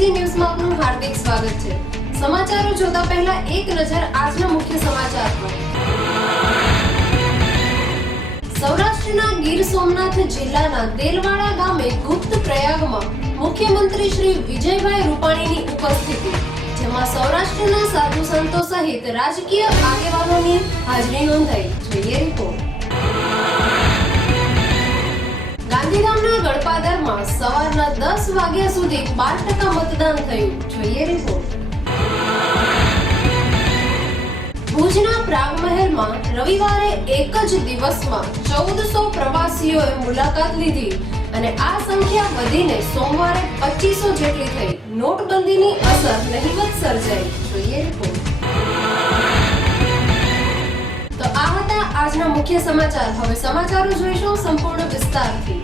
ABC news में आपનું हार्दिक स्वागत है। समाचारों જોતા પહેલા એક નજર આજના મુખ્ય સમાચાર પર। સૌરાષ્ટ્રના ગીર સોમનાથ જિલ્લાના દેલવાડા ગામે ગુપ્ત પ્રયાગમાં મુખ્યમંત્રી શ્રી વિજયભાઈ રૂપાણીની ઉપસ્થિતિ, જેમાં સૌરાષ્ટ્રના સાધુ સંતો સહિત રાજકીય આગેવાનોની હાજરી નોંધાઈ। જોઈએ રિપોર્ટ। ગાંધીધામના ગળપાદરમાં સવારના 10 વાગ્યા સુધી 12% मतदान થયું। જોઈએ રિપોર્ટ। ભુજના પ્રાગમહેલમાં રવિવારે એક જ દિવસમાં 1400 પ્રવાસીઓએ મુલાકાત લીધી અને આ સંખ્યા વધીને સોમવારે 2500 જેટલી થઈ। નોટબંધીની અસર નહિવત સર્જાઈ। જોઈએ રિપોર્ટ। તો આ હતા આજના મુખ્ય સમાચાર। હવે સમાચારો જોઈશું સંપૂર્ણ વિસ્તારથી।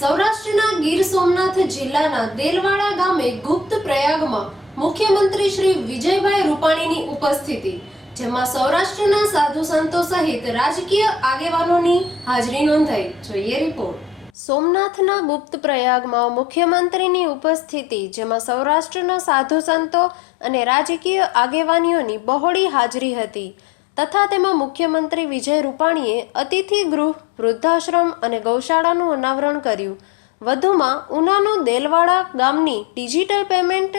સૌરાષ્ટ્રના ગીર સોમનાથ જિલ્લાના દેલવાડા ગામે ગુપ્ત પ્રયાગમાં મુખ્યમંત્રી શ્રી વિજયભાઈ રૂપાણીની ઉપસ્થિતિ, જેમાં સૌરાષ્ટ્રના સાધુ સંતો સહિત રાજકીય આગેવાનોની હાજરી નોંધાઈ। જોઈએ રિપોર્ટ। સોમનાથના ગુપ્ત પ્રયાગમાં મુખ્યમંત્રીની ઉપસ્થિતિ, જેમાં સૌરાષ્ટ્રના સાધુ સંતો અને રાજકીય આગેવાનીઓની બહોળી હાજરી હતી તથા તેમાં મુખ્યમંત્રી વિજય રૂપાણીએ અતિથિ ગૃહ, વૃદ્ધાશ્રમ અને ગૌશાળાનું અનાવરણ કર્યું। વધુમાં ઉનાનો દેલવાડા ગામની ડિજિટલ પેમેન્ટ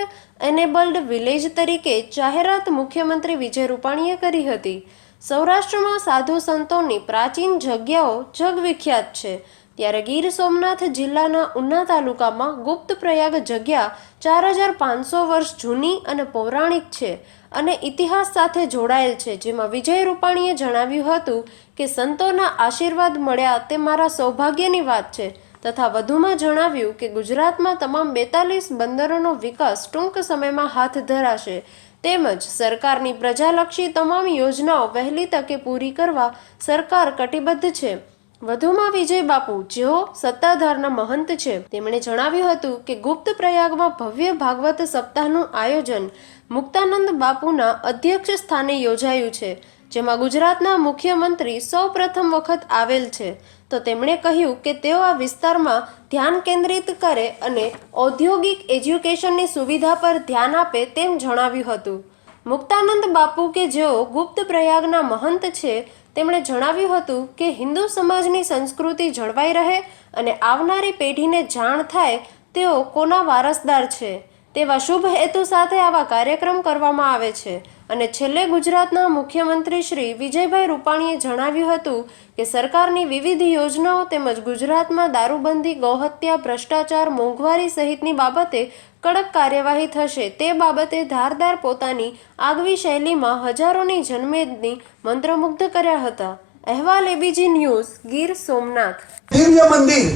એનેબલ્ડ વિલેજ તરીકે જાહેરાત મુખ્યમંત્રી વિજય રૂપાણીએ કરી હતી। સૌરાષ્ટ્રમાં સાધુ સંતોની પ્રાચીન જગ્યાઓ જગવિખ્યાત છે, ત્યારે ગીર સોમનાથ જિલ્લાના ઉના તાલુકામાં ગુપ્ત પ્રયાગ જગ્યા 4500 વર્ષ જૂની અને પૌરાણિક છે અને ઇતિહાસ સાથે જોડાયેલ છે, જેમાં વિજય રૂપાણીએ જણાવ્યું હતું કે સંતોના આશીર્વાદ મળ્યા તે મારા સૌભાગ્યની વાત છે તથા વધુમાં જણાવ્યું કે ગુજરાતમાં તમામ 42 બંદરોનો વિકાસ ટૂંક સમયમાં હાથ ધરાશે તેમજ સરકારની પ્રજાલક્ષી તમામ યોજનાઓ વહેલી તકે પૂરી કરવા સરકાર કટિબદ્ધ છે। વધુમાં વિજય બાપુ, જેઓ સત્તાધારના મહંત છે, તેમણે જણાવ્યું હતું કે ગુપ્ત પ્રયાગમાં ભવ્ય ભાગવત સપ્તાહનું આયોજન મુક્તાનંદ બાપુના અધ્યક્ષ સ્થાને યોજાયું છે, જેમાં ગુજરાતના મુખ્યમંત્રી સૌ પ્રથમ વખત આવેલ છે। તો તેમણે કહ્યું કે તેઓ આ વિસ્તારમાં ધ્યાન કેન્દ્રિત કરે અને ઔદ્યોગિક એજ્યુકેશનની સુવિધા પર ધ્યાન આપે તેમ જણાવ્યું હતું। મુક્તાનંદ બાપુ કે જેઓ ગુપ્ત પ્રયાગના મહંત છે, તેમણે જણાવ્યું હતું કે હિન્દુ સમાજની સંસ્કૃતિ જળવાઈ રહે અને આવનારી પેઢીને જાણ થાય તેઓ કોના વારસદાર છે તેવા શુભ હેતુ સાથે આવા કાર્યક્રમ કરવામાં આવે છે। અને છેલ્લે ગુજરાતના મુખ્યમંત્રી શ્રી વિજયભાઈ રૂપાણીએ જણાવ્યું હતું કે સરકારની વિવિધ યોજનાઓ તેમજ ગુજરાતમાં દારૂબંધી, ગૌહત્યા, ભ્રષ્ટાચાર, મોંઘવારી સહિતની બાબતે કડક કાર્યવાહી થશે તે બાબતે ધારદાર પોતાની આગવી શૈલીમાં હજારોની જનમેદની મંત્રમુગ્ધ કર્યા હતા। અહેવાલ એબીજી ન્યૂઝ, ગીર સોમનાથ। દિવ્ય મંદિર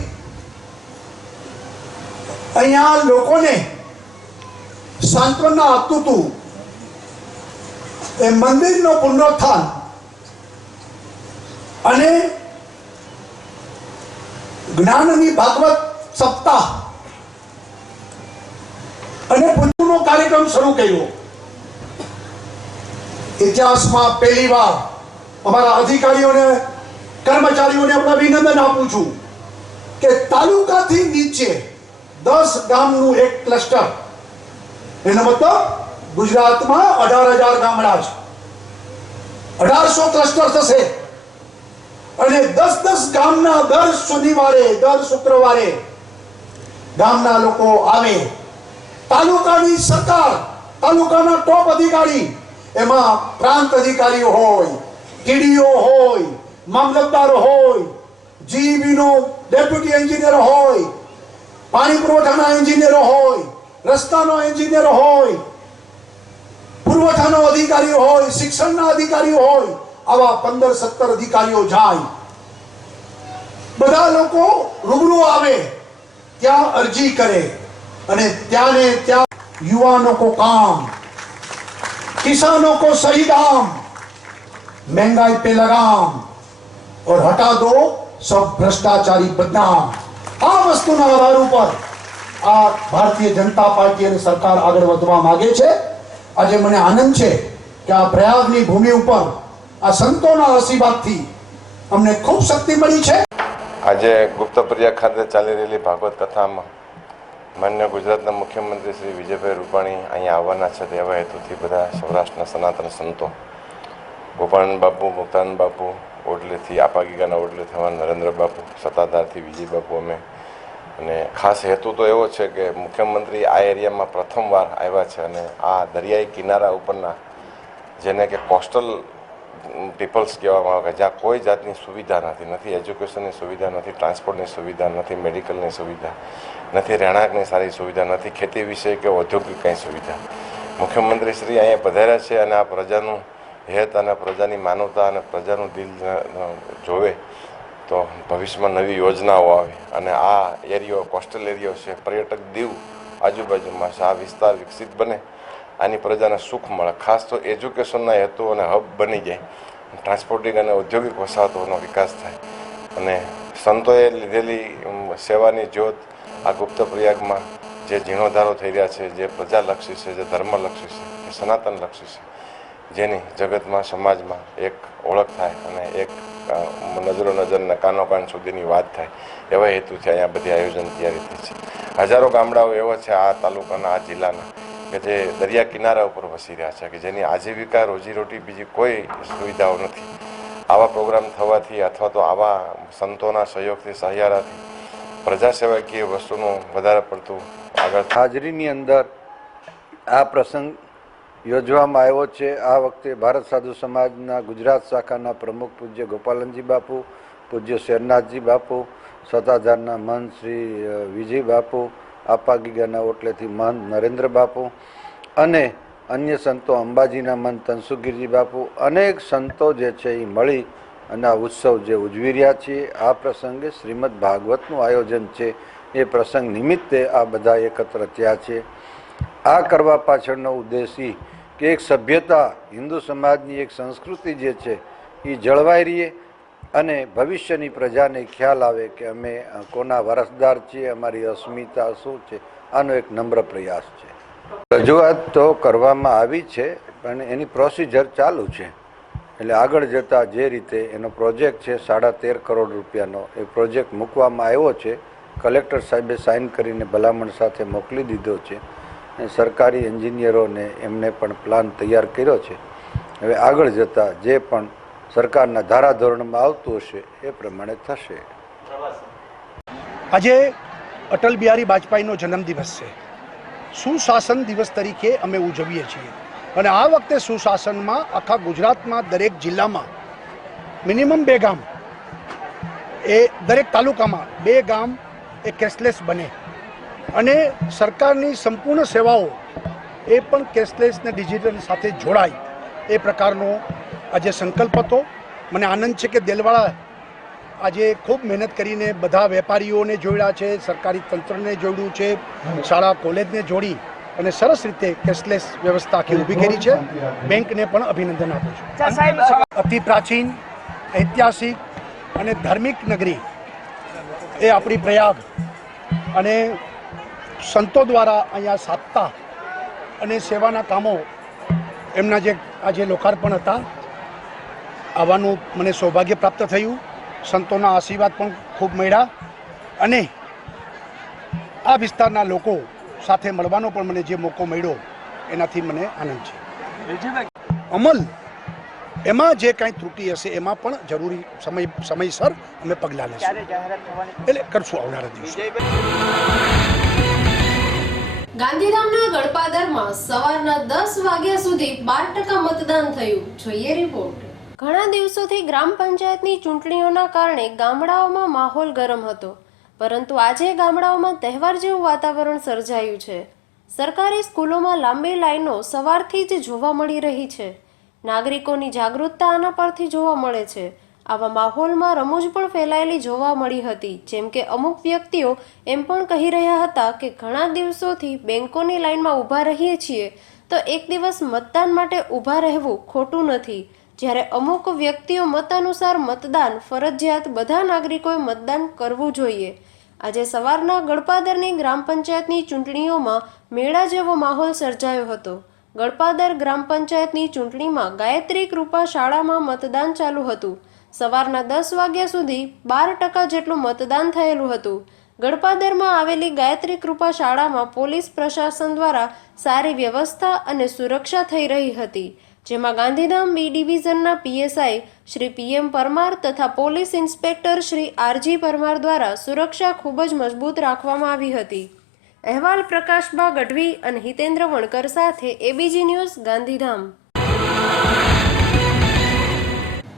અહીંયા લોકોને સાંત્વના આપતું હતું। એ મંદિરનો પુનરુત્થાન અને જ્ઞાનની ભાગવત સપ્તાહ અને પૂજનનો કાર્યક્રમ શરૂ કર્યો। ઇતિહાસમાં પહેલી વાર અમારા અધિકારીઓને, કર્મચારીઓને આપણે અભિનંદન આપું છું કે તાલુકાથી નીચે 10 ગામનું એક ક્લસ્ટર, એનો મતલબ ગુજરાતમાં 18,000 ગામડા છે, 1800 ક્લસ્ટર થશે અને 10-10 ગામના દર શનિવારે, દર શુક્રવારે ગામના લોકો આવે। તાલુકાની સરકાર, તાલુકાના ટોપ અધિકારી, એમાં પ્રાંત અધિકારીઓ હોય, ટીડીઓ હોય, મામલતદાર હોય, જીઈબીનો ડેપ્યુટી એન્જિનિયર હોય, પાણી પુરવઠાના એન્જિનિયરો હોય, રસ્તાનો એન્જિનિયર હોય, પુરવઠાનો અધિકારીઓ હોય, શિક્ષણના અધિકારીઓ હોય, આવા 15-17 અધિકારીઓ જાય। બધા લોકો રૂબરૂ આવે, ત્યાં અરજી કરે અને ત્યાં युवाओं को काम, किसानों को सही दाम, महंगाई पे लगाम और हटा दो सब भ्रष्टाचारी बदनाम। आ वस्तुना आधार पर आ भारतीय जनता पार्टी અને સરકાર આગળ વધવા માંગે છે। આજે મને આનંદ છે કે આ પ્રયાગની ભૂમિ ઉપર આ સંતોના આશીર્વાદથી અમને ખૂબ શક્તિ મળી છે। આજે ગુપ્ત પ્રયાગ ખાતે ચાલી રહેલી ભાગવત કથામાં માન્ય ગુજરાતના મુખ્યમંત્રી શ્રી વિજયભાઈ રૂપાણી અહીંયા આવવાના છે તેવા હેતુથી બધા સૌરાષ્ટ્રના સનાતન સંતો ગોપાળન બાપુ, મુક્તાનંદ બાપુ, ઓડલેથી આપાગીગાના ઓડલે થવા નરેન્દ્ર બાપુ, સત્તાધારથી વિજય બાપુ અમે, અને ખાસ હેતુ તો એવો છે કે મુખ્યમંત્રી આ એરિયામાં પ્રથમવાર આવ્યા છે અને આ દરિયાઈ કિનારા ઉપરના જેને કે કોસ્ટલ પીપલ્સ કહેવામાં આવે કે જ્યાં કોઈ જાતની સુવિધા નથી એજ્યુકેશનની સુવિધા નથી, ટ્રાન્સપોર્ટની સુવિધા નથી, મેડિકલની સુવિધા નથી, રહેણાંકની સારી સુવિધા નથી, ખેતી વિશે કે ઔદ્યોગિક કંઈ સુવિધા. મુખ્યમંત્રી શ્રી અહીંયા પધાર્યા છે અને આ પ્રજાનું હેત અને પ્રજાની માનવતા અને પ્રજાનું દિલ જોવે તો ભવિષ્યમાં નવી યોજનાઓ આવે અને આ એરિયો કોસ્ટલ એરિયો છે, પર્યટક દીવ આજુબાજુમાં છે, આ વિસ્તાર વિકસિત બને, આની પ્રજાને સુખ મળે, ખાસ તો એજ્યુકેશનના હેતુ અને હબ બની જાય, ટ્રાન્સપોર્ટિંગ અને ઔદ્યોગિક વસાહતોનો વિકાસ થાય અને સંતોએ લીધેલી સેવાની જ્યોત આ ગુપ્ત પ્રયાગમાં જે જીર્ણોદ્ધારો થઈ રહ્યા છે, જે પ્રજાલક્ષી છે, જે ધર્મલક્ષી છે, જે સનાતનલક્ષી છે, જેની જગતમાં સમાજમાં એક ઓળખ થાય અને એક નજરો નજર કાનો કાન સુધીની વાત થાય એવા હેતુથી અહીંયા બધી આયોજન તૈયારી થઈ છે. હજારો ગામડાઓ એવા છે આ તાલુકાના, આ જિલ્લાના કે જે દરિયા કિનારા ઉપર વસી રહ્યા છે કે જેની આજીવિકા રોજીરોટી બીજી કોઈ સુવિધાઓ નથી. આવા પ્રોગ્રામ થવાથી અથવા તો આવા સંતોના સહયોગથી, સહિયારાથી પ્રજા સેવાકીય વસ્તુનું વધારે પડતું આગળ હાજરીની અંદર આ પ્રસંગ યોજવામાં આવ્યો છે. આ વખતે ભારત સાધુ સમાજના ગુજરાત શાખાના પ્રમુખ પૂજ્ય ગોપાલનજી બાપુ, પૂજ્ય શેરનાથજી બાપુ, સત્તાધારના મહંત શ્રી વિજય બાપુ, આપાગીગાના ઓટલેથી મહંત નરેન્દ્ર બાપુ અને અન્ય સંતો, અંબાજીના મહંત તનસુગીરજી બાપુ, અનેક સંતો જે છે એ મળી અને આ ઉત્સવ જે ઉજવી રહ્યા છીએ. આ પ્રસંગે શ્રીમદ ભાગવતનું આયોજન છે. એ પ્રસંગ નિમિત્તે આ બધા એકત્ર થયા છે. આ કરવા પાછળનો ઉદ્દેશ એ કે એક સભ્યતા, હિન્દુ સમાજની એક સંસ્કૃતિ જે છે એ જળવાઈ રહીએ અને ભવિષ્યની પ્રજાને ખ્યાલ આવે કે અમે કોના વારસદાર છીએ, અમારી અસ્મિતા શું છે. આનો એક નમ્ર પ્રયાસ છે. રજૂઆત તો કરવામાં આવી છે પણ એની પ્રોસિજર ચાલુ છે. એટલે આગળ જતાં જે રીતે એનો પ્રોજેક્ટ છે 13.5 કરોડ રૂપિયાનો, એ પ્રોજેક્ટ મૂકવામાં આવ્યો છે. કલેક્ટર સાહેબે સાઇન કરીને ભલામણ સાથે મોકલી દીધો છે. સરકારી એન્જિનિયરોને એમને પણ પ્લાન તૈયાર કર્યો છે. હવે આગળ જતાં જે પણ સરકારના ધારાધોરણમાં આવતું હશે એ પ્રમાણે થશે. આજે અટલ બિહારી વાજપેયીનો જન્મદિવસ છે. સુશાસન દિવસ તરીકે અમે ઉજવીએ છીએ અને આ વખતે સુશાસનમાં આખા ગુજરાતમાં દરેક જિલ્લામાં મિનિમમ 2 ગામ, એ દરેક તાલુકામાં 2 ગામ એ કેશલેસ બને અને સરકારની સંપૂર્ણ સેવાઓ એ પણ કેશલેસ ને ડિજિટલ સાથે જોડાય એ પ્રકારનો આજે સંકલ્પ હતો. મને આનંદ છે કે દેલવાડા આજે ખૂબ મહેનત કરીને બધા વેપારીઓને જોડ્યા છે, સરકારી તંત્રને જોડ્યું છે, શાળા કોલેજને જોડી અને સરસ રીતે કેશલેસ વ્યવસ્થા આખી ઊભી કરી છે. બેંકને પણ અભિનંદન આપું છું. અતિ પ્રાચીન, ઐતિહાસિક અને ધાર્મિક નગરી એ આપણી પ્રયાગ અને સંતો દ્વારા અહીંયા સાધતા અને સેવાના કામો એમના જે આજે લોકાર્પણ હતા, આવવાનું મને સૌભાગ્ય પ્રાપ્ત થયું. સંતોના આશીર્વાદ પણ ખૂબ મળ્યા અને આ વિસ્તારના લોકો સાથે મળવાનો પણ મને જે મોકો મળ્યો એનાથી મને આનંદ છે. અમલ એમાં જે કાંઈ ત્રુટિ હશે એમાં પણ જરૂરી સમયસર અમે પગલાં લઈશું, એટલે કરશું આવનારા દિવસો. ગાંધીધામના ગળપાદરમાં સવારના 10 વાગ્યા સુધી 12% મતદાન થયું. જોઈએ રિપોર્ટ. ઘણા દિવસોથી ગ્રામ પંચાયતની ચૂંટણીઓના કારણે ગામડાઓમાં માહોલ ગરમ હતો, પરંતુ આજે ગામડાઓમાં તહેવાર જેવું વાતાવરણ સર્જાયું છે. સરકારી સ્કૂલોમાં લાંબી લાઈનો સવારથી જ જોવા મળી રહી છે. નાગરિકોની જાગૃતતા આના પરથી જોવા મળે છે. આવા માહોલમાં રમૂજ પણ ફેલાયેલી જોવા મળી હતી. જેમ કે અમુક વ્યક્તિઓ એમ પણ કહી રહ્યા હતા કે ઘણા દિવસોથી બેંકોની લાઈનમાં ઊભા રહીએ છીએ તો એક દિવસ મતદાન માટે ઊભા રહેવું ખોટું નથી. જ્યારે અમુક વ્યક્તિઓ મત અનુસાર મતદાન ફરજિયાત બધા નાગરિકોએ મતદાન કરવું જોઈએ. આજે સવારના ગળપાદરની ગ્રામ પંચાયતની ચૂંટણીઓમાં મેળા જેવો માહોલ સર્જાયો હતો. ગળપાદર ગ્રામ પંચાયતની ચૂંટણીમાં ગાયત્રી કૃપા શાળામાં મતદાન ચાલુ હતું. સવારના 10 વાગ્યા સુધી 12% જેટલું મતદાન થયેલું હતું. ગળપાદરમાં આવેલી ગાયત્રી કૃપા શાળામાં પોલીસ પ્રશાસન દ્વારા સારી વ્યવસ્થા અને સુરક્ષા થઈ રહી હતી, જેમાં ગાંધીધામ બી ડિવિઝનના પીએસઆઈ શ્રી પીએમ પરમાર તથા police inspector Shri R G Parmar દ્વારા સુરક્ષા ખૂબ જ મજબૂત રાખવામાં આવી હતી. અહેવાલ પ્રકાશબા ગઢવી અને હિતેન્દ્ર વણકર સાથે એબીજી ન્યૂઝ ગાંધીધામ.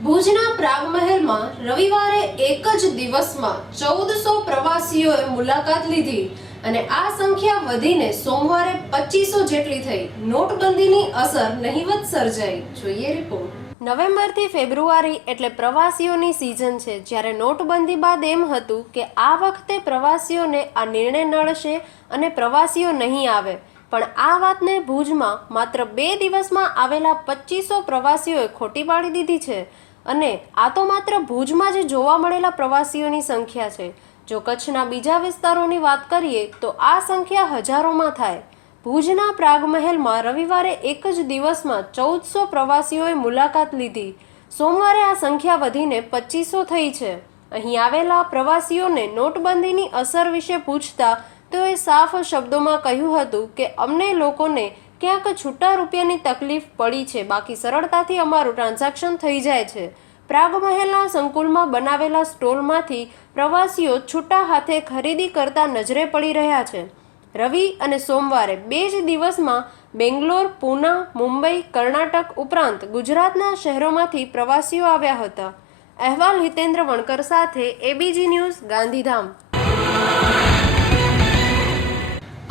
ભુજના પ્રાગમહેલમાં રવિવારે એક જ દિવસમાં 1400 પ્રવાસીઓએ મુલાકાત લીધી અને આ સંખ્યા વધીને સોમવારે 2500 જેટલી થઈ. નોટબંધીની અસર નહિવત સર્જાઈ. જોઈએ રિપોર્ટ. નવેમ્બરથી ફેબ્રુઆરી એટલે પ્રવાસીઓની સિઝન છે, જ્યારે નોટબંધી બાદ એમ હતું કે આ વખતે પ્રવાસીઓને આ નિર્ણય નડશે અને પ્રવાસીઓ નહીં આવે, પણ આ વાતને ભુજમાં માત્ર 2 દિવસમાં આવેલા 2500 પ્રવાસીઓએ ખોટી પાડી દીધી છે. અને આ તો માત્ર ભુજમાં જ જોવા મળેલા પ્રવાસીઓની સંખ્યા છે. જો કચ્છના બીજા વિસ્તારોની વાત કરીએ તો આ સંખ્યા હજારોમાં થાય. ભુજના પ્રાગમહેલમાં રવિવારે એક જ દિવસમાં 1400 પ્રવાસીઓએ મુલાકાત લીધી. સોમવારે આ સંખ્યા વધીને 2500 થઈ છે. અહીં આવેલા પ્રવાસીઓને નોટબંધીની અસર વિશે પૂછતા તેઓએ સાફ શબ્દોમાં કહ્યું હતું કે અમને લોકોને ક્યાંક છૂટા રૂપિયાની તકલીફ પડી છે, બાકી સરળતાથી અમારું ટ્રાન્ઝેક્શન થઈ જાય છે. પ્રાગમહેલના સંકુલમાં બનાવેલા સ્ટોલમાંથી પ્રવાસીઓ છૂટા હાથે ખરીદી કરતા નજરે પડી રહ્યા છે. રવિ અને સોમવારે 2 જ દિવસમાં બેંગ્લોર, પૂના, મુંબઈ, કર્ણાટક ઉપરાંત ગુજરાતના શહેરોમાંથી પ્રવાસીઓ આવ્યા હતા. અહેવાલ હિતેન્દ્ર વણકર સાથે એબીજી ન્યૂઝ ગાંધીધામ.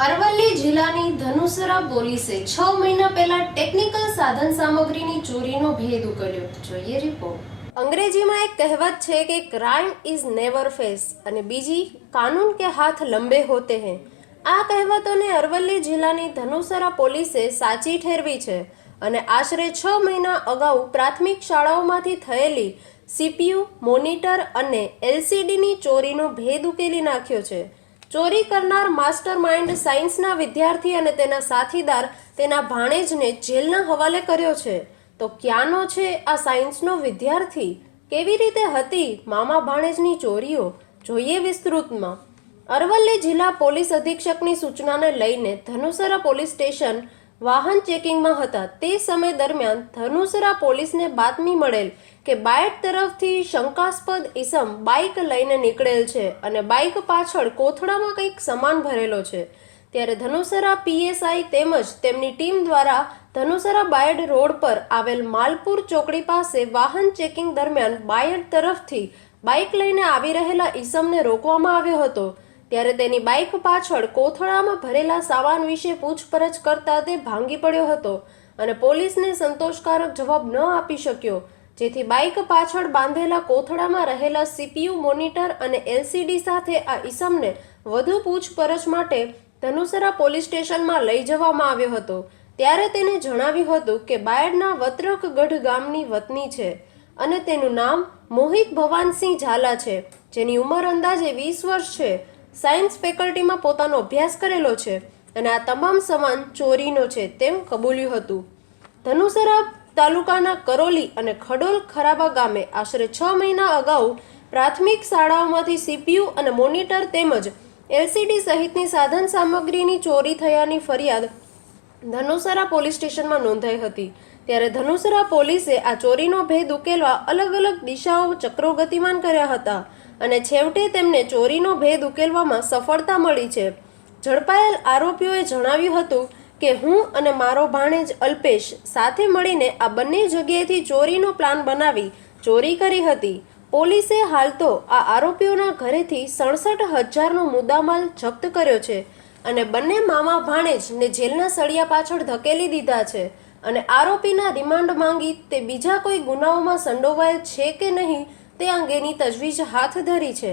અરવલ્લી જિલ્લાની ધનુસરા પોલીસે 6 મહિના પહેલા ટેકનિકલ સાધન સામગ્રીની ચોરીનો ભેદ ઉકેલ્યો. જોઈએ રિપોર્ટ. અંગ્રેજીમાં એક કહેવત છે કે ક્રાઇમ ઇઝ નેવર ફેસ અને બીજી કાનૂન કે હાથ લંબે હોતે हैं. આ કહેવતોને અરવલ્લી જિલ્લાની ધનુસરા પોલીસે સાચી ઠેરવી છે અને આશરે 6 મહિના અગાઉ પ્રાથમિક શાળાઓમાંથી થયેલી સીપીયુ, મોનિટર અને એલસીડીની ચોરીનો ભેદ ઉકેલી નાખ્યો છે. ચોરી કરનાર માસ્ટર માઇન્ડ સાયન્સના વિદ્યાર્થી અને તેના સાથીદાર તેના ભાણેજને જેલના હવાલે કર્યો છે. તો ક્યાંનો છે આ સાયન્સનો વિદ્યાર્થી? કેવી રીતે હતી મામા ભાણેજની ચોરીઓ? જોઈએ વિસ્તૃતમાં. અરવલ્લી જિલ્લા પોલીસ અધિક્ષકની સૂચનાને લઈને ધનુસરા પોલીસ સ્ટેશન વાહન ચેકિંગમાં હતા. તે સમય દરમિયાન ધનુસરા પોલીસને બાતમી મળેલ કે બાઇક તરફથી શંકાસ્પદ ઈસમ બાઇક લઈને નીકળેલ છે અને બાઇક પાછળ કોથળામાં કંઈક સામાન ભરેલો છે. ત્યારે ધનુસરા પીએસઆઈ તેમજ તેમની ટીમ દ્વારા ધનુસરા બાયડ રોડ પર આવેલ માલપુર ચોકડી પાસે વાહન ચેકિંગ દરમિયાન બાયડ તરફથી બાઇક લઈને આવી રહેલા ઈસમને રોકવામાં આવ્યો હતો. ત્યારે તેની બાઇક પાછળ કોથળામાં ભરેલા સામાન વિશે પૂછપરછ કરતા તે ભાંગી પડ્યો હતો અને પોલીસને સંતોષકારક જવાબ ન આપી શક્યો, જેથી બાઇક પાછળ બાંધેલા કોથળામાં રહેલા સીપીયુ, મોનિટર અને એલસીડી સાથે આ ઈસમને વધુ પૂછપરછ માટે ધનુસરા પોલીસ સ્ટેશનમાં લઈ જવામાં આવ્યો હતો. ત્યારે તેને જણાવ્યું હતું કે બાયડના વત્રકગઢ ગામની વતની છે અને તેનું નામ મોહિત ભવાનસિંહ ઝાલા છે, જેની ઉંમર અંદાજે 20 વર્ષ છે. સાયન્સ ફેકલ્ટીમાં પોતાનો અભ્યાસ કરેલો છે અને આ તમામ સામાન ચોરીનો છે તેમ કબૂલ્યું હતું. ધનુસરા તાલુકાના કરોલી અને ખડોલ ખરાબા ગામે આશરે 6 મહિના અગાઉ પ્રાથમિક શાળાઓમાંથી સીપીયુ અને મોનિટર તેમજ એલસીડી સહિતની સાધન સામગ્રીની ચોરી થયાની ફરિયાદ ધનુસરા પોલીસ સ્ટેશનમાં નોંધાઈ હતી. ત્યારે ધનુસરા પોલીસે આ ચોરીનો ભેદ ઉકેલવા અલગ અલગ દિશાઓ ચક્રો ગતિમાન કર્યા હતા અને છેવટે તેમને ચોરીનો ભેદ ઉકેલવામાં સફળતા મળી છે. ઝડપાયેલ આરોપીઓએ જણાવ્યું હતું કે હું અને મારો ભાણેજ અલ્પેશ સાથે મળીને આ બંને જગ્યાએથી ચોરીનો પ્લાન બનાવી ચોરી કરી હતી. પોલીસે હાલ તો આ આરોપીઓના ઘરેથી 67,000નો મુદ્દામાલ જપ્ત કર્યો છે અને બંને મામા ભાણેજને જેલના સળિયા પાછળ ધકેલી દીધા છે અને આરોપીના રિમાન્ડ માંગી તે બીજા કોઈ ગુનાઓમાં સંડોવાયેલ છે કે નહીં તે અંગેની તજવીજ હાથ ધરી છે.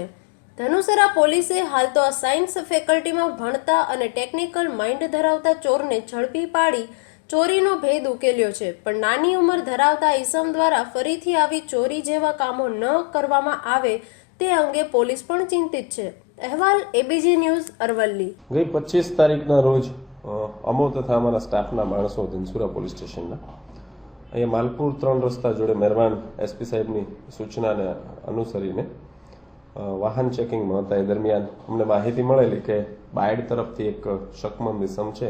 ધનુસરા પોલીસે હાલ તો આ સાયન્સ ફેકલ્ટીમાં ભણતા અને ટેકનિકલ માઇન્ડ ધરાવતા ચોરને ઝડપી પાડી ચોરીનો ભેદ ઉકેલ્યો છે, પણ નાની ઉંમર ધરાવતા ઈસમ દ્વારા ફરીથી આવી ચોરી જેવા કામો ન કરવામાં આવે તે અંગે પોલીસ પણ ચિંતિત છે. અહેવાલ એબીજી ન્યૂઝ અરવલ્લી. ગઈ 25 તારીખના રોજ અમો તથા અમારા સ્ટાફના માણસો ધનસુરા પોલીસ સ્ટેશનના અહીંયા માલપુર 3 રસ્તા જોડે મહેરબાન એસપી સાહેબની સૂચનાને અનુસરીને વાહન ચેકિંગમાં હતા એ દરમિયાન અમને માહિતી મળેલી કે બાયડ તરફથી એક શકમંદ ઇસમ છે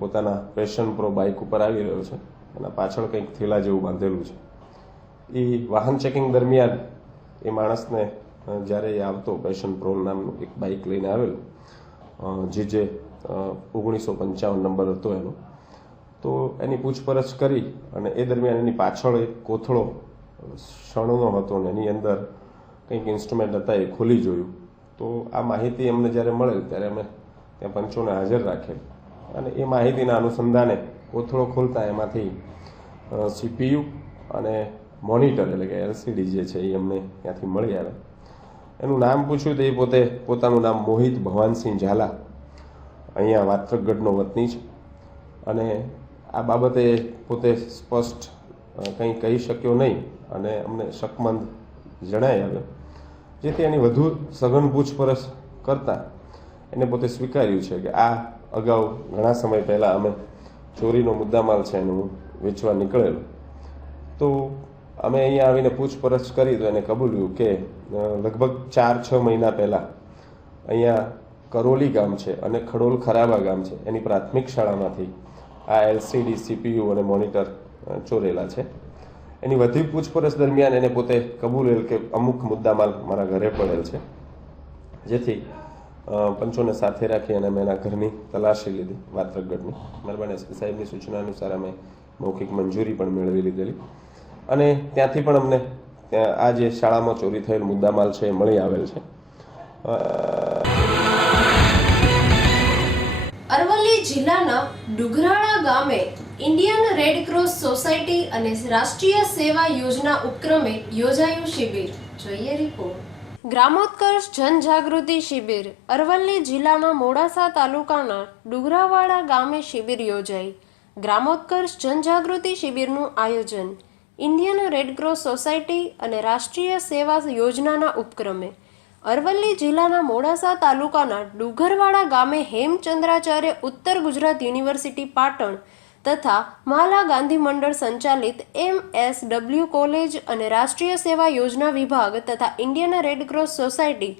પોતાના પેશન પ્રો બાઇક ઉપર આવી રહ્યો છે, એના પાછળ કંઈક થેલા જેવું બાંધેલું છે. એ વાહન ચેકિંગ દરમિયાન એ માણસને જ્યારે એ આવતો પેશન પ્રો નામનું એક બાઇક લઈને આવેલું, જે 1955 નંબર હતો એનો, તો એની પૂછપરછ કરી અને એ દરમિયાન એની પાછળ એક કોથળો શણનો હતો અને એની અંદર કંઈક ઇન્સ્ટ્રુમેન્ટ હતા એ ખોલી જોયું. તો આ માહિતી અમને જ્યારે મળેલ ત્યારે અમે ત્યાં પંચોને હાજર રાખેલ અને એ માહિતીના અનુસંધાને કોથળો ખોલતા એમાંથી CPU અને મોનિટર એટલે કે LCD જે છે એ અમને ત્યાંથી મળી આવે. એનું નામ પૂછ્યું તો એ પોતાનું નામ મોહિત ભવાનસિંહ ઝાલા, અહીંયા વાત્રકગઢનો વતની છે અને આ બાબતે પોતે સ્પષ્ટ કંઈ કહી શક્યો નહીં અને અમને શકમંદ જણાઈ આવ્યો, જેથી એની વધુ સઘન પૂછપરછ કરતાં એને પોતે સ્વીકાર્યું છે કે આ અગાઉ ઘણા સમય પહેલાં અમે ચોરીનો મુદ્દામાલ છે એનું વેચવા નીકળેલો. તો અમે અહીંયા આવીને પૂછપરછ કરી તો એને કબૂલ્યું કે લગભગ 4-6 મહિના પહેલાં અહીંયા કરોલી ગામ છે અને ખડોલ ખરાબા ગામ છે એની પ્રાથમિક શાળામાંથી આ LCD, CPU અને મોનિટર ચોરેલા છે. એની વધુ પૂછપરછ દરમિયાન એને પોતે કબૂલેલ કે અમુક મુદ્દામાલ મારા ઘરે પડેલ છે, જેથી પંચોને સાથે રાખી અને અમે એના ઘરની તલાશી લીધી વાત્રકગઢની. મહેરબાન SP સાહેબની સૂચના અનુસાર અમે મૌખિક મંજૂરી પણ મેળવી લીધેલી અને ત્યાંથી પણ અમને આ જે શાળામાં ચોરી થયેલ મુદ્દામાલ છે એ મળી આવેલ છે. અરવલ્લી જિલ્લાના ડુગરાળા ગામે ઇન્ડિયન રેડ ક્રોસ સોસાયટી અને રાષ્ટ્રીય સેવા યોજના ઉપક્રમે યોજાયું શિબિર. જોઈએ રિપોર્ટ. ગ્રામોત્કર્ષ જનજાગૃતિ શિબિર. અરવલ્લી જિલ્લાના મોડાસા તાલુકાના ડુગરાવાડા ગામે શિબિર યોજાઈ. ગ્રામોત્કર્ષ જનજાગૃતિ શિબિરનું આયોજન ઇન્ડિયન રેડ ક્રોસ સોસાયટી અને રાષ્ટ્રીય સેવા યોજનાના ઉપક્રમે અરવલ્લી જિલ્લાના મોડાસા તાલુકાના ડુગરવાડા ગામે હેમચંદ્રાચાર્ય ઉત્તર ગુજરાત યુનિવર્સિટી પાટણ તથા મહાત્મા ગાંધી મંડળ સંચાલિત MSW કોલેજ અને રાષ્ટ્રીય સેવા યોજના વિભાગ તથા ઇન્ડિયન રેડ ક્રોસ સોસાયટી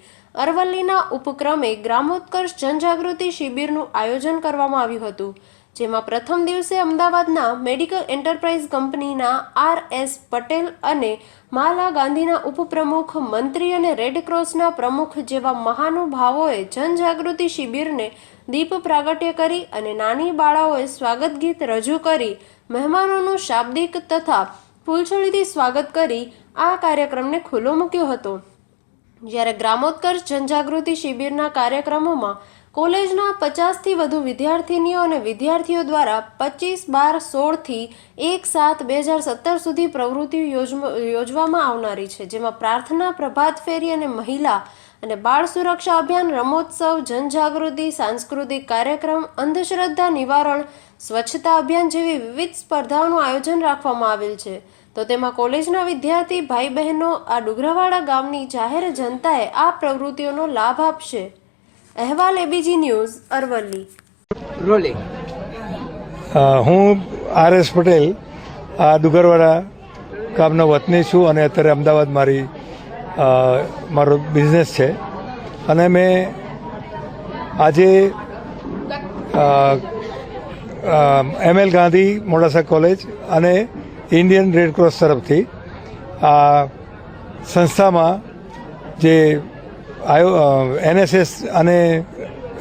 અરવલ્લીના ઉપક્રમે ગ્રામોત્કર્ષ જનજાગૃતિ શિબિરનું આયોજન કરવામાં આવ્યું હતું, જેમાં પ્રથમ દિવસે અમદાવાદના મેડિકલ એન્ટરપ્રાઇઝ કંપનીના RS પટેલ અને મહાત્મા ગાંધીના ઉપપ્રમુખ, મંત્રી અને રેડ ક્રોસના પ્રમુખ જેવા મહાનુભાવોએ જનજાગૃતિ શિબિરને દીપ પ્રાગટ્ય કરી અને નાની બાળાઓએ સ્વાગત ગીત રજૂ કરી મહેમાનોનું શાબ્દિક તથા ફૂલછડીથી સ્વાગત કરી આ કાર્યક્રમને ખુલ્લો મૂક્યો હતો. જ્યારે ગ્રામોત્કર્ષ જનજાગૃતિ શિબિરના કાર્યક્રમોમાં કોલેજના 50થી વધુ વિદ્યાર્થીનીઓ અને વિદ્યાર્થીઓ દ્વારા 25/12/16 થી 1/7/2017 સુધી પ્રવૃત્તિઓ યોજવામાં આવનારી છે, જેમાં પ્રાર્થના, પ્રભાત ફેરી અને મહિલા અને બાળ સુરક્ષા અભિયાન, રમોત્સવ, જનજાગૃતિ, સાંસ્કૃતિક કાર્યક્રમ, અંધશ્રદ્ધા નિવારણ, સ્વચ્છતા અભિયાન જેવી વિવિધ સ્પર્ધાઓનું આયોજન રાખવામાં આવેલ છે. તો તેમાં કોલેજના વિદ્યાર્થી ભાઈ બહેનો આ ડુગરાવાડા ગામની જાહેર જનતાએ આ પ્રવૃત્તિઓનો લાભ આપશે. અહેવાલ ABG ન્યૂઝ, અરવલ્લી. રોલિંગ. હું RS પટેલ, આ ડુગરવાડા ગામનો વતની છું અને અત્યારે અમદાવાદ મારો બિઝનેસ છે અને મેં આજે ML ગાંધી મોડાસા કોલેજ અને ઇન્ડિયન રેડ ક્રોસ તરફથી આ સંસ્થામાં જે NSS અને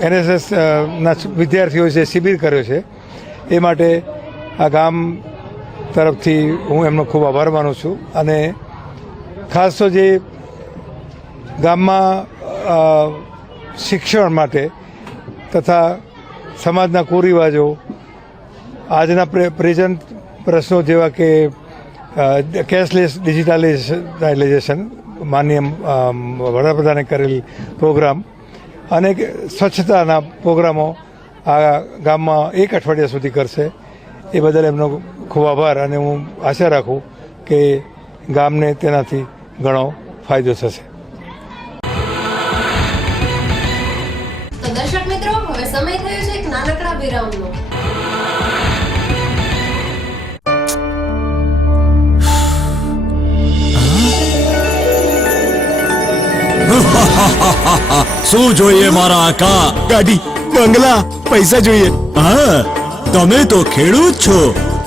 NSS ના વિદ્યાર્થીઓ જે શિબિર કર્યો છે એ માટે આ ગામ તરફથી હું એમનો ખૂબ આભાર માનું છું. અને ખાસ તો જે ગામમાં શિક્ષણ માટે તથા સમાજના કુરિવાજો, આજના પ્રેઝન્ટ પ્રશ્નો જેવા કે કેશલેસ ડિજિટાલાઇઝેશન, માનનીય વડાપ્રધાને કરેલ પ્રોગ્રામ અને સ્વચ્છતાના પ્રોગ્રામો આ ગામમાં 1 અઠવાડિયા સુધી કરશે. એ બદલ એમનો ખૂબ આભાર અને હું આશા રાખું કે ગામને તેનાથી ઘણો ફાયદો થશે. તો દર્શક મિત્રો, હવે સમય થયો છે એક નાનકડા વિરામનો. શું જોઈએ મારા આકા? ગાડી, બંગલા, પૈસા જોઈએ. હા, તમે તો ખેડૂત છો.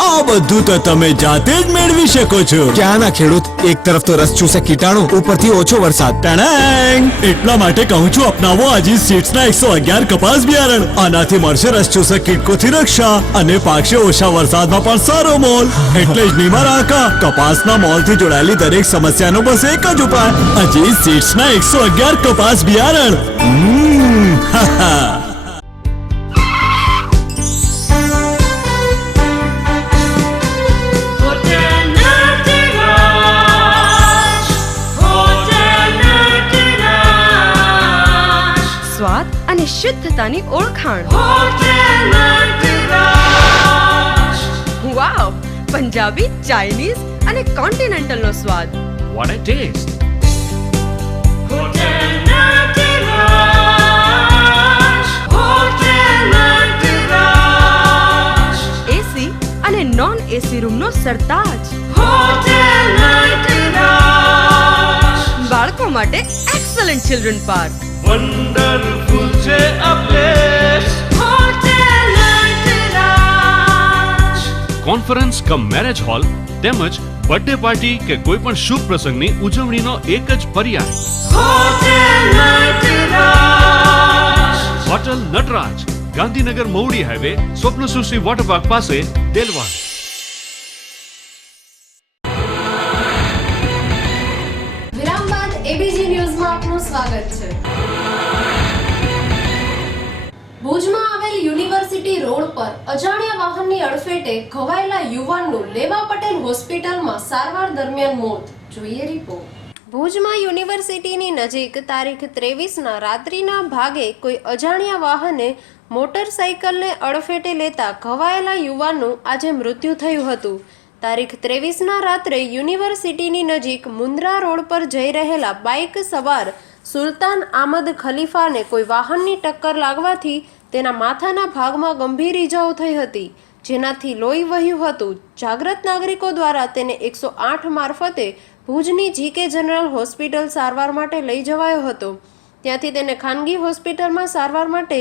આ બધું તો તમે જાતે જ મેળવી શકો છો. ક્યાંના ખેડૂત? એક તરફ તો રસ ચૂસે કીટાણુ, ઉપરથી ઓછો વરસાદ. ટણાંગ! એટલા માટે કહું છું, અપનાવો અજીત સીડ્સના 111 કપાસ બિયારણ. આનાથી મળશે રસ ચૂસક કીટકોથી રક્ષા અને પાકશે ઓછા વરસાદમાં પણ સારો મોલ. એટલે જ નહીં મારા આકા, કપાસના મોલથી જોડાયેલી દરેક સમસ્યાનો બસ એક જ ઉપાય, અજીત સીડ્સના 111 કપાસ બિયારણ. હા હા. સ્વાદ અને શુદ્ધતાની ઓળખાણ. વાવ! પંજાબી, ચાઇનીઝ અને કોન્ટિનેન્ટલ નો સ્વાદ. What a taste! એસી અને નોન એસી રૂમ નો સરતાજ. બાળકો માટે એક્સલન્ટ ચિલ્ડ્રન પાર્ક. Wonderful છે આ place. Conference cum marriage hall તેમજ બર્થડે પાર્ટી કે કોઈ પણ શુભ પ્રસંગની ઉજવણીનો એક જ પર્યાય. Hotel Natraj, Gandhinagar Maudi highway, Swapnasrushti water park પાસે, દેલવાડ. વિરામ બાદ એબીજી ન્યૂઝમાં આપનું સ્વાગત છે. ભુજમાં આવેલ યુનિવર્સિટી રોડ પર અજાણ્યા વાહનની અડફેટે ઘવાયેલા યુવાનનું લેવા પટેલ હોસ્પિટલમાં સારવાર દરમિયાન મોત. જોઈએ રિપોર્ટ. ભુજમાં યુનિવર્સિટીની નજીક તારીખ 23ના રાત્રિના ભાગે કોઈ અજાણ્યા વાહને મોટરસાઇકલને અડફેટે લેતા ઘવાયેલા યુવાનનું આજે મૃત્યુ થયું હતું. તારીખ 23ના રાત્રે યુનિવર્સિટીની નજીક મુન્દ્રા રોડ પર જઈ રહેલા બાઇક સવાર સુલતાન આમદ ખલીફાને કોઈ વાહનની ટક્કર લાગવાથી તેના માથાના ભાગમાં ગંભીર ઈજાઓ થઈ હતી, જેનાથી લોહી વહ્યું હતું. જાગૃત નાગરિકો દ્વારા તેને 108 મારફતે ભુજની જીકે જનરલ હોસ્પિટલ સારવાર માટે લઈ જવાયો હતો. ત્યાંથી તેને ખાનગી હોસ્પિટલમાં સારવાર માટે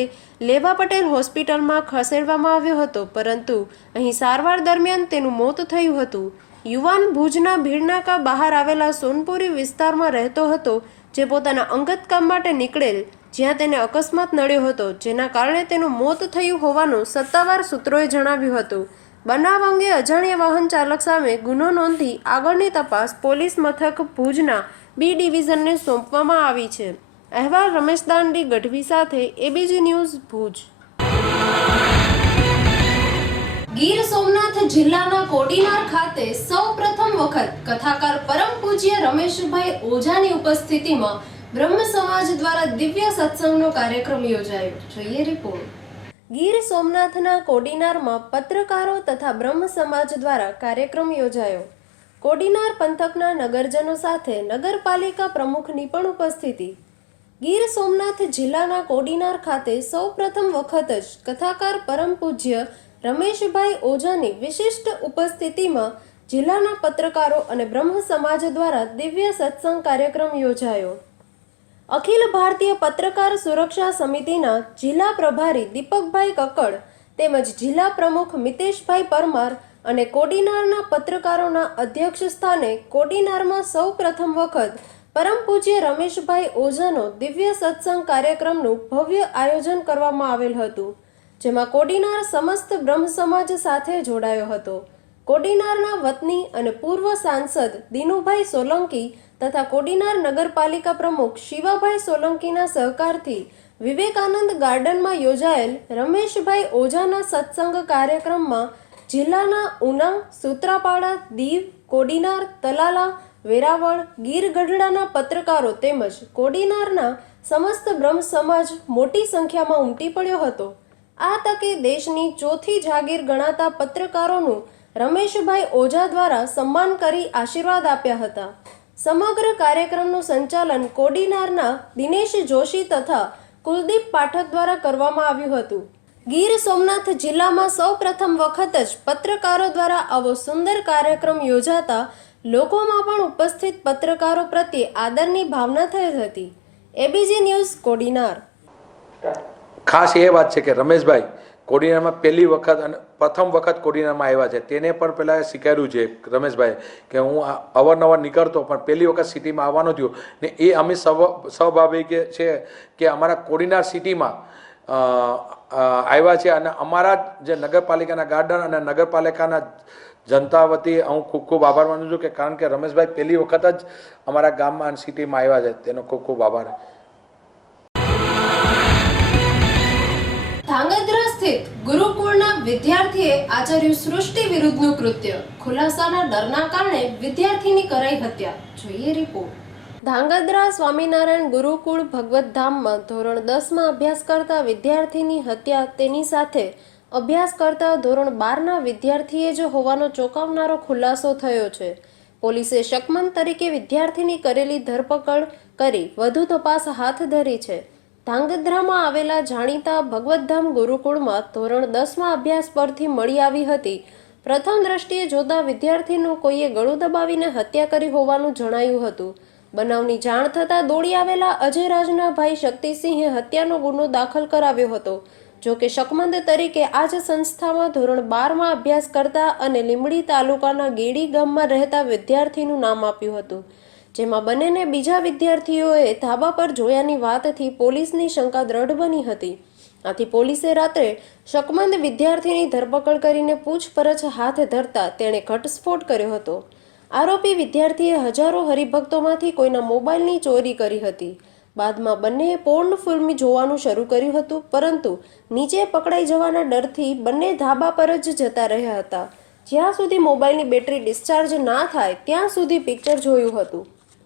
લેવા પટેલ હોસ્પિટલમાં ખસેડવામાં આવ્યો હતો, પરંતુ અહીં સારવાર દરમિયાન તેનું મોત થયું હતું. યુવાન ભુજના ભીડનાકા બહાર આવેલા સોનપુરી વિસ્તારમાં રહેતો હતો, જે પોતાના અંગત કામ માટે નીકળેલ, જ્યાં તેને અકસ્માત નડ્યો હતો, જેના કારણે તેનું મોત થયું હોવાનું સત્તાવાર સૂત્રોએ જણાવ્યું હતું. બનાવ અંગે અજાણ્યા વાહન ચાલક સામે ગુનો નોંધી આગળની તપાસ પોલીસ મથક ભુજના બી ડિવિઝનને સોંપવામાં આવી છે. અહેવાલ રમેશ દાંડી ગઢવી સાથે એબીજી ન્યૂઝ ભુજ. ગીર સોમનાથ જિલ્લાના કોડીનાર ખાતે સૌપ્રથમ વખત કથાકાર પરમ પૂજ્ય રમેશભાઈ ઓઝાની ઉપસ્થિતિમાં બ્રહ્મ સમાજ દ્વારા દિવ્ય સત્સંગનો કાર્યક્રમ યોજાયો. જોઈએ રિપોર્ટ. ગીર સોમનાથના કોડીનારમાં પત્રકારો તથા બ્રહ્મ સમાજ દ્વારા કાર્યક્રમ યોજાયો. કોડીનાર પંથકના નગરજનો સાથે નગરપાલિકા પ્રમુખની પણ ઉપસ્થિતિ. ગીર સોમનાથ જિલ્લાના કોડીનાર ખાતે સૌપ્રથમ વખત જ કથાકાર પરમ પૂજ્ય રમેશભાઈ ઓઝાની વિશિષ્ટ ઉપસ્થિતિમાં જિલ્લાના પત્રકારો અને બ્રહ્મ સમાજ દ્વારા દિવ્ય સત્સંગ કાર્યક્રમ યોજાયો. અખિલ ભારતીય પત્રકાર સુરક્ષા સમિતિના જિલ્લા પ્રભારી દીપકભાઈ કક્કડ તેમજ જિલ્લા પ્રમુખ મિતેશભાઈ પરમાર અને કોડીનારના પત્રકારોના અધ્યક્ષ સ્થાને કોડીનારમાં સૌ પ્રથમ વખત પરમ પૂજ્ય રમેશભાઈ ઓઝાનો દિવ્ય સત્સંગ કાર્યક્રમનું ભવ્ય આયોજન કરવામાં આવેલ હતું, જેમાં કોડીનાર સમસ્ત બ્રહ્મ સમાજ સાથે જોડાયો હતો. કોડીનારના વતની અને પૂર્વ સાંસદ દિનુભાઈ સોલંકી તથા કોડીનાર નગરપાલિકા પ્રમુખ શિવાભાઈ સોલંકીના સહકારથી વિવેકાનંદ ગાર્ડનમાં યોજાયેલ રમેશભાઈ ઓઝાના સત્સંગ કાર્યક્રમમાં જિલ્લાના ઉના, સૂત્રાપાડા, દીવ, કોડીનાર, તલાલા, વેરાવળ, ગીર ગઢડાના પત્રકારો તેમજ કોડીનારના સમસ્ત બ્રહ્મ સમાજ મોટી સંખ્યામાં ઉમટી પડ્યો હતો. આ તકે દેશની ચોથી જાગીર ગણાતા પત્રકારોનું રમેશભાઈ ઓઝા દ્વારા સન્માન કરી આશીર્વાદ આપ્યા હતા. સમગ્ર કાર્યક્રમનું સંચાલન કોડીનારના દિનેશ જોશી તથા કુલદીપ પાઠક દ્વારા કરવામાં આવ્યું હતું. ગીર સોમનાથ જિલ્લામાં સૌ પ્રથમ વખત જ પત્રકારો દ્વારા આવો સુંદર કાર્યક્રમ યોજાતા લોકોમાં પણ ઉપસ્થિત પત્રકારો પ્રત્યે આદરની ભાવના થઈ હતી. ABG news Kodinar. ખાસ એ વાત છે કે રમેશભાઈ કોડીનારમાં પહેલી વખત અને પ્રથમ વખત કોડીનારમાં આવ્યા છે. તેને પણ પહેલાં સ્વીકાર્યું છે રમેશભાઈ કે હું અવારનવાર નીકળતો પણ પહેલી વખત સિટીમાં આવવાનો થયો ને એ અમે સ્વાભાવિક છે કે અમારા કોડીનાર સિટીમાં આવ્યા છે અને અમારા જે નગરપાલિકાના ગાર્ડન અને નગરપાલિકાના જનતા વતી હું ખૂબ ખૂબ આભાર માનું છું કે કારણ કે રમેશભાઈ પહેલી વખત જ અમારા ગામમાં અને સિટીમાં આવ્યા છે તેનો ખૂબ ખૂબ આભાર. ધાંગધ્રા સ્થિત ગુરુકુળના વિદ્યાર્થીએ આચર્યું સૃષ્ટિ વિરુદ્ધનું કૃત્ય. ખુલાસાના ડરના કારણે વિદ્યાર્થીની કરાઈ હત્યા. જોઈએ રિપોર્ટ. ધાંગધ્રા સ્વામિનારાયણ ગુરુકુળ ભગવતધામમાં ધોરણ 10માં અભ્યાસ કરતા વિદ્યાર્થીની હત્યા તેની સાથે અભ્યાસ કરતા ધોરણ 12ના વિદ્યાર્થીએ જ હોવાનો ચોંકાવનારો ખુલાસો થયો છે. પોલીસે શકમંદ તરીકે વિદ્યાર્થીની કરેલી ધરપકડ કરી વધુ તપાસ હાથ ધરી છે. ધાંગધ્રામાં આવેલા જાણીતા ભગવતધામ ગુરુકુળમાં ધોરણ 10માં અભ્યાસ પરથી મળી આવી હતી. પ્રથમ દ્રષ્ટિએ જોતા વિદ્યાર્થીનું કોઈએ ગળું દબાવીને હત્યા કરી હોવાનું જણાયું હતું. બનાવની જાણ થતાં દોડી આવેલા અજયરાજના ભાઈ શક્તિસિંહે હત્યાનો ગુનો દાખલ કરાવ્યો હતો. જો કે શકમંદ તરીકે આ જ સંસ્થામાં ધોરણ 12માં અભ્યાસ કરતા અને લીંબડી તાલુકાના ગેડી ગામમાં રહેતા વિદ્યાર્થીનું નામ આપ્યું હતું, જેમાં બંનેને બીજા વિદ્યાર્થીઓએ ધાબા પર જોયાની વાતથી પોલીસની શંકા દ્રઢ બની હતી. આથી પોલીસે રાત્રે શકમંદ વિદ્યાર્થીની ધરપકડ કરીને પૂછપરછ હાથ ધરતા તેણે ઘટસ્ફોટ કર્યો હતો. આરોપી વિદ્યાર્થીએ હજારો હરિભક્તોમાંથી કોઈના મોબાઈલની ચોરી કરી હતી. બાદમાં બંનેએ પોર્ન ફિલ્મ જોવાનું શરૂ કર્યું હતું, પરંતુ નીચે પકડાઈ જવાના ડરથી બંને ધાબા પર જ જતા રહ્યા હતા. જ્યાં સુધી મોબાઈલની બેટરી ડિસ્ચાર્જ ના થાય ત્યાં સુધી પિક્ચર જોયું હતું.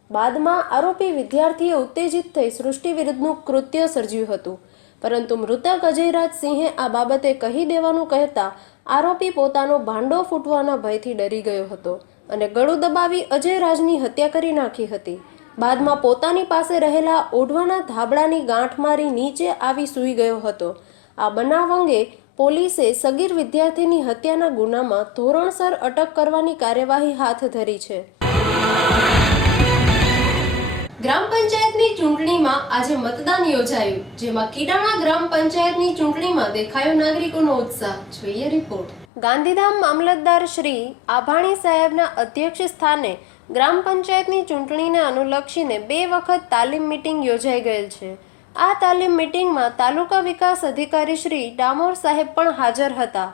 બાદમાં આરોપી વિદ્યાર્થીએ ઉત્તેજિત થઈ સૃષ્ટિ વિરુદ્ધનું કૃત્ય સર્જ્યું હતું, પરંતુ મૃતક અજયરાજ સિંહે આ બાબતે કહી દેવાનું કહેતા આરોપી પોતાનો ભાંડો ફૂટવાના ભયથી ડરી ગયો હતો અને ગળું દબાવી અજયરાજની હત્યા કરી નાખી હતી. બાદમાં પોતાની પાસે રહેલા ઓઢવાના ધાબળાની ગાંઠ મારી નીચે આવી સૂઈ ગયો હતો. આ બનાવ અંગે પોલીસે સગીર વિદ્યાર્થીની હત્યાના ગુનામાં ધોરણસર અટક કરવાની કાર્યવાહી હાથ ધરી છે. ગ્રામ પંચાયતની ચૂંટણીમાં આજે મતદાન યોજાયું, જેમાં કીડાણા ગ્રામ પંચાયતની ચૂંટણીમાં દેખાયો નાગરિકોનો ઉત્સાહ. જોઈએ રિપોર્ટ. ગાંધીધામ મામલતદાર શ્રી આભાણી સાહેબના અધ્યક્ષ સ્થાને ગ્રામ પંચાયતની ચૂંટણીને અનુલક્ષીને 2 વખત તાલીમ મીટિંગ યોજાઈ ગયેલ છે. આ તાલીમ મીટિંગમાં તાલુકા વિકાસ અધિકારી શ્રી ડામોર સાહેબ પણ હાજર હતા.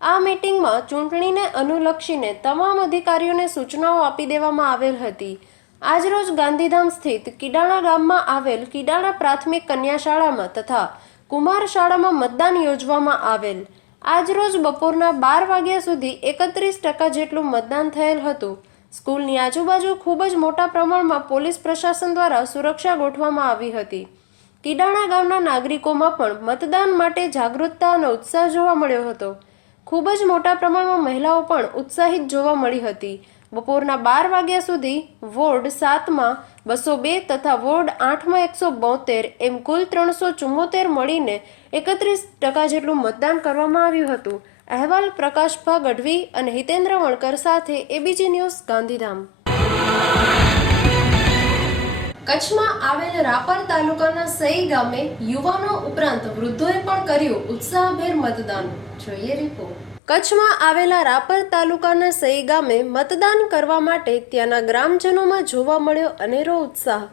આ મીટિંગમાં ચૂંટણીને અનુલક્ષીને તમામ અધિકારીઓને સૂચનાઓ આપી દેવામાં આવેલ હતી. આજરોજ ગાંધીધામ સ્થિત કીડાણા ગામમાં આવેલ કીડાણા પ્રાથમિક કન્યા શાળામાં તથા કુમાર શાળામાં મતદાન યોજવામાં આવેલ. આજરોજ બપોરના 12 વાગ્યા સુધી 31% જેટલું મતદાન થયેલ હતું. સ્કૂલની આજુબાજુ ખૂબ જ મોટા પ્રમાણમાં પોલીસ પ્રશાસન દ્વારા સુરક્ષા ગોઠવવામાં આવી હતી. કીડાણા ગામના નાગરિકોમાં પણ મતદાન માટે જાગૃતતા અને ઉત્સાહ જોવા મળ્યો હતો. ખૂબ જ મોટા પ્રમાણમાં મહિલાઓ પણ ઉત્સાહિત જોવા મળી હતી. બપોરના 12 વાગ્યા સુધી વોર્ડ 7માં 202 તથા વોર્ડ 8માં 172 એમ કુલ 374 મળીને 31% જેટલું મતદાન કરવામાં આવ્યું હતું. અહેવાલ પ્રકાશભા ગઢવી અને હિતેન્દ્ર વણકર સાથે એબીજી ન્યૂઝ ગાંધીધામ. કચ્છમાં આવેલ રાપર તાલુકાના સઈ ગામે યુવાનો ઉપરાંત વૃદ્ધોએ પણ કર્યું ઉત્સાહભેર મતદાન. જોઈએ રિપોર્ટ. કચ્છમાં આવેલા રાપર તાલુકાના સઈ ગામે મતદાન કરવા માટે ત્યાંના ગ્રામજનોમાં જોવા મળ્યો અનેરો ઉત્સાહ.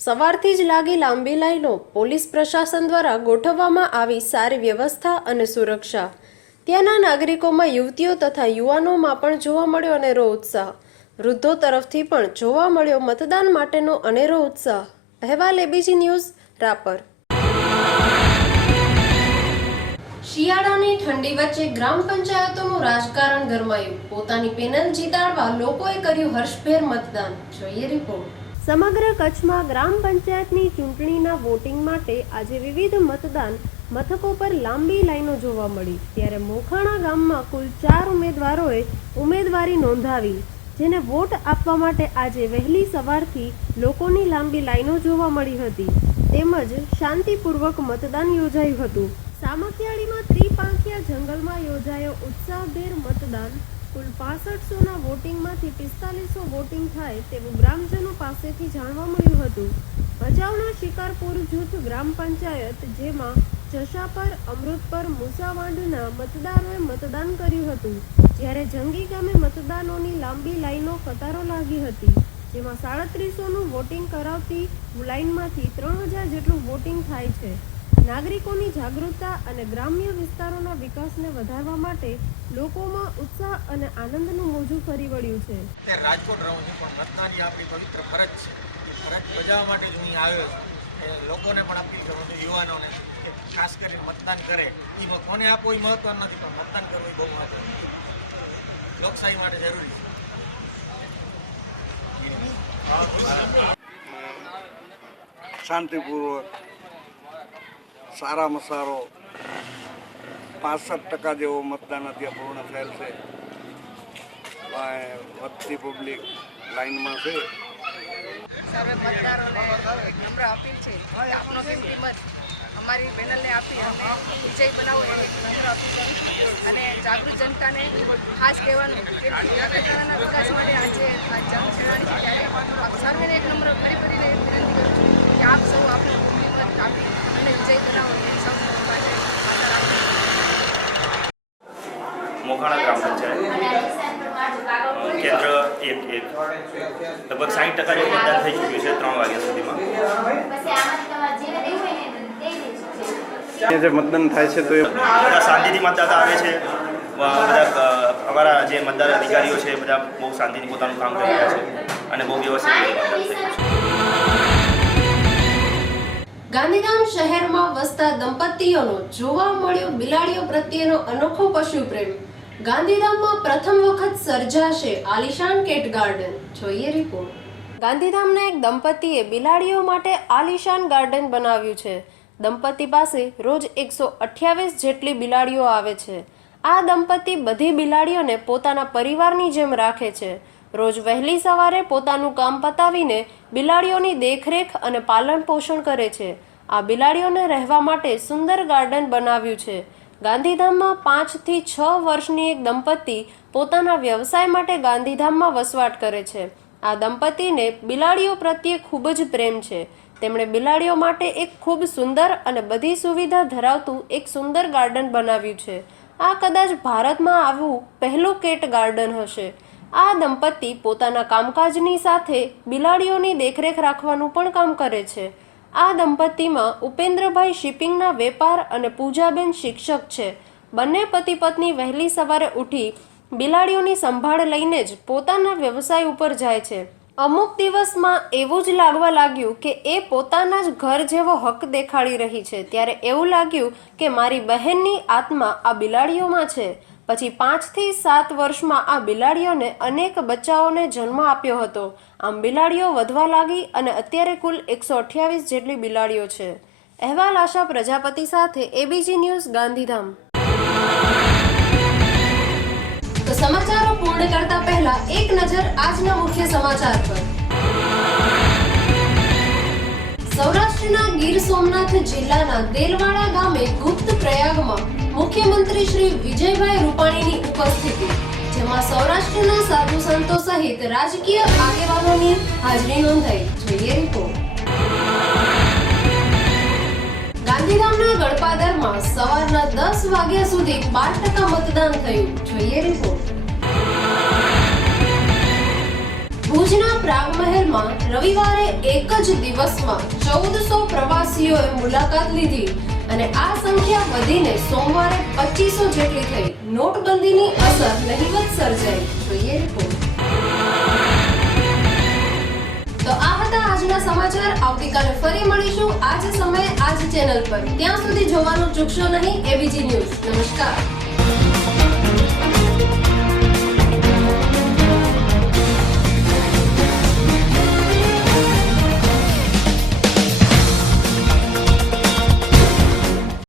સવારથી જ લાગી લાંબી લાઈનો. પોલીસ પ્રશાસન દ્વારા ગોઠવવામાં આવી સારી વ્યવસ્થા અને સુરક્ષા. ત્યાંના નાગરિકોમાં યુવતીઓ તથા યુવાનોમાં પણ જોવા મળ્યો અનેરો ઉત્સાહ. વૃદ્ધો તરફથી પણ જોવા મળ્યો મતદાન માટેનો અનેરો ઉત્સાહ. અહેવાલ એબીજી ન્યૂઝ રાપર. શિયાળાની ઠંડી વચ્ચે ગ્રામ પંચાયતોનું રાજકારણ ગરમાયું. પોતાની પેનલ જીતાડવા લોકોએ કર્યું હર્ષભેર મતદાન. જોઈએ રિપોર્ટ. સમગ્ર કચ્છમાં ગ્રામ પંચાયતની ચૂંટણીના વોટિંગ માટે આજે વિવિધ મતદાન મથકો પર લાંબી લાઈનો જોવા મળી. ત્યારે મોખાણા ગામમાં કુલ 4 ઉમેદવારોએ ઉમેદવારી નોંધાવી, જેને વોટ આપવા માટે આજે વહેલી સવારથી લોકોની લાંબી લાઈનો જોવા મળી હતી. તેમજ શાંતિપૂર્વક મતદાન યોજાયું હતું. સામખિયાળીમાં ત્રિપાંખિયા જંગલમાં યોજાયો ઉત્સાહભેર મતદાન. કુલ 6500ના વોટિંગમાંથી 4500 વોટિંગ થાય તેવું ગ્રામજનો પાસેથી જાણવા મળ્યું હતું. ભચાઉના શિકારપુર જૂથ ગ્રામ પંચાયત જેમાં જશાપર, અમૃતપર, મુસાવાંડના મતદારોએ મતદાન કર્યું હતું, જ્યારે જંગી ગામે મતદાનોની લાંબી લાઈનો કતારો લાગી હતી, જેમાં 3700નું વોટિંગ કરાવતી લાઈનમાંથી 3000 જેટલું વોટિંગ થાય છે. નાગરિકોની જાગૃતતા અને ગ્રામ્ય વિસ્તારોના વિકાસને વધારવા માટે લોકોમાં ઉત્સાહ અને આનંદનું મોજું ફરી વળ્યું છે. રાજકોટ રહું છું, પણ મતદાનની આપણી પવિત્ર ફરજ છે. એ ફરજ બજાવવા માટે જ હું અહીં આવ્યો છું. લોકોને પણ અપીલ કરું છું, યુવાનોને, કે ખાસ કરીને મતદાન કરે. એ કોને આપવો એ મહત્વનું નથી, પણ મતદાન કરવું એ બહુ મહત્વનું છે. લોકશાહી માટે જરૂરી છે. શાંતિપૂર્વક સારામાં સારો 65% જેવો મતદાન અત્યારે પૂર્ણ થયેલ છે. વધતી પબ્લિક લાઈનમાં છે. સર્વે મતદારોને એક નમ્ર અપીલ છે કે આપનો કિંમતી મત અમારી પેનલને આપી અને વિજય બનાવો એવી એક નમ્ર અપીલ કરું છું. અને જાગૃત જનતાને ખાસ કહેવાનું કે વિકાસના વિકાસ માટે આજે આ જંગ છેડાણી છે, ત્યારે આપ સર્વેને એક નમ્ર ફરી ફરીને વિનંતી કરું છું કે આપ સૌ આપનો કિંમતી મત આપી અને વિજય બનાવો એ સૌ માટે મોખાણા ગ્રામ પંચાયત કેન્દ્ર 1 લગભગ 60% જેવું મતદાન થઈ ચૂક્યું છે 3 વાગ્યા સુધીમાં. જે મતદાન થાય છે તો એ બધા શાંતિથી મતદાતા આવે છે. બધા અમારા જે મતદાર અધિકારીઓ છે બધા બહુ શાંતિથી પોતાનું કામ કરી રહ્યા છે અને બહુ વ્યવસ્થિત રીતે મતદાન થઈ રહ્યું છે. ગાંધીધામ શહેરમાં વસતા દંપતીઓનો જોવા મળ્યો બિલાડીઓ પ્રત્યેનો અનોખો પશુ પ્રેમ. ગાંધીધામમાં પ્રથમ વખત સર્જાશે આલિશાન કેટ ગાર્ડન. જોઈએ રિપોર્ટ. ગાંધીધામના એક દંપતીએ બિલાડીઓ માટે આલિશાન ગાર્ડન બનાવ્યું છે. દંપતી પાસે રોજ 128 જેટલી બિલાડીઓ આવે છે. આ દંપતી બધી બિલાડીઓને પોતાના પરિવારની જેમ રાખે છે. રોજ વહેલી સવારે પોતાનું કામ પતાવીને બિલાડીઓની દેખરેખ અને પાલન પોષણ કરે છે. આ બિલાડીઓને રહેવા માટે સુંદર ગાર્ડન બનાવ્યું છે. ગાંધીધામમાં 5 થી 6 વર્ષની એક દંપતી પોતાના વ્યવસાય માટે ગાંધીધામમાં વસવાટ કરે છે. આ દંપતીને બિલાડીઓ પ્રત્યે ખૂબ જ પ્રેમ છે. તેમણે બિલાડીઓ માટે એક ખૂબ સુંદર અને બધી સુવિધા ધરાવતું એક સુંદર ગાર્ડન બનાવ્યું છે. આ કદાચ ભારતમાં આવું પહેલું કેટ ગાર્ડન હશે. આ દંપતી પોતાના કામકાજની સાથે બિલાડીઓની દેખરેખ રાખવાનું પણ કામ કરે છે. આ દંપતીમાં ઉપેન્દ્રભાઈ શિપિંગના વેપાર અને પૂજાબેન શિક્ષક છે. બંને પતિ પત્ની વહેલી સવારે ઉઠી બિલાડીઓની સંભાળ લઈને જ પોતાના વ્યવસાય ઉપર જાય છે. અમુક દિવસમાં એવું જ લાગવા લાગ્યું કે એ પોતાના જ ઘર જેવો હક દેખાડી રહી છે. ત્યારે એવું લાગ્યું કે મારી બહેનની આત્મા આ બિલાડીઓમાં છે. પછી 5 થી 7 વર્ષમાં આ બિલાડીઓને અનેક બચ્ચાઓને જન્મ આપ્યો હતો. આમ બિલાડીઓ વધવા લાગી અને અત્યારે કુલ 128 જેટલી બિલાડીઓ છે. અહેવાલ આશા પ્રજાપતિ સાથે એબીજી ન્યૂઝ ગાંધીધામ. તો સમાચારો પૂર્ણ કરતા પહેલા એક નજર આજના મુખ્ય સમાચાર પર. સૌરાષ્ટ્રના ગીર સોમનાથ જિલ્લાના દેલવાડા ગામે ગુપ્ત પ્રયાગમાં મુખ્યમંત્રી શ્રી વિજયભાઈ રૂપાણીની ઉપસ્થિતિ, જેમાં સૌરાષ્ટ્રના સાધુ સંતો સહિત રાજકીય આગેવાનોની હાજરી નોંધાઈ. જોઈએ રિપોર્ટ. ગાંધીધામના ગળપાદરમાં સવારના 10 વાગ્યા સુધી 12% મતદાન થયું. જોઈએ રિપોર્ટ. ભુજના પ્રાગ મહેલમાં રવિવારે એક જ દિવસમાં 1400 પ્રવાસીઓએ મુલાકાત લીધી અને આ સંખ્યા વધીને સોમવારે 2500 જેટલી થઈ. નોટબંધીની અસર નહિવત સર્જાઈ. જોઈએ રિપોર્ટ. તો આ હતા આજના સમાચાર. આવતીકાલે ફરી મળીશું આ જ સમયે આ જ ચેનલ પર. ત્યાં સુધી જોવાનું ચૂકશો નહીં એબીજી ન્યૂઝ. નમસ્કાર.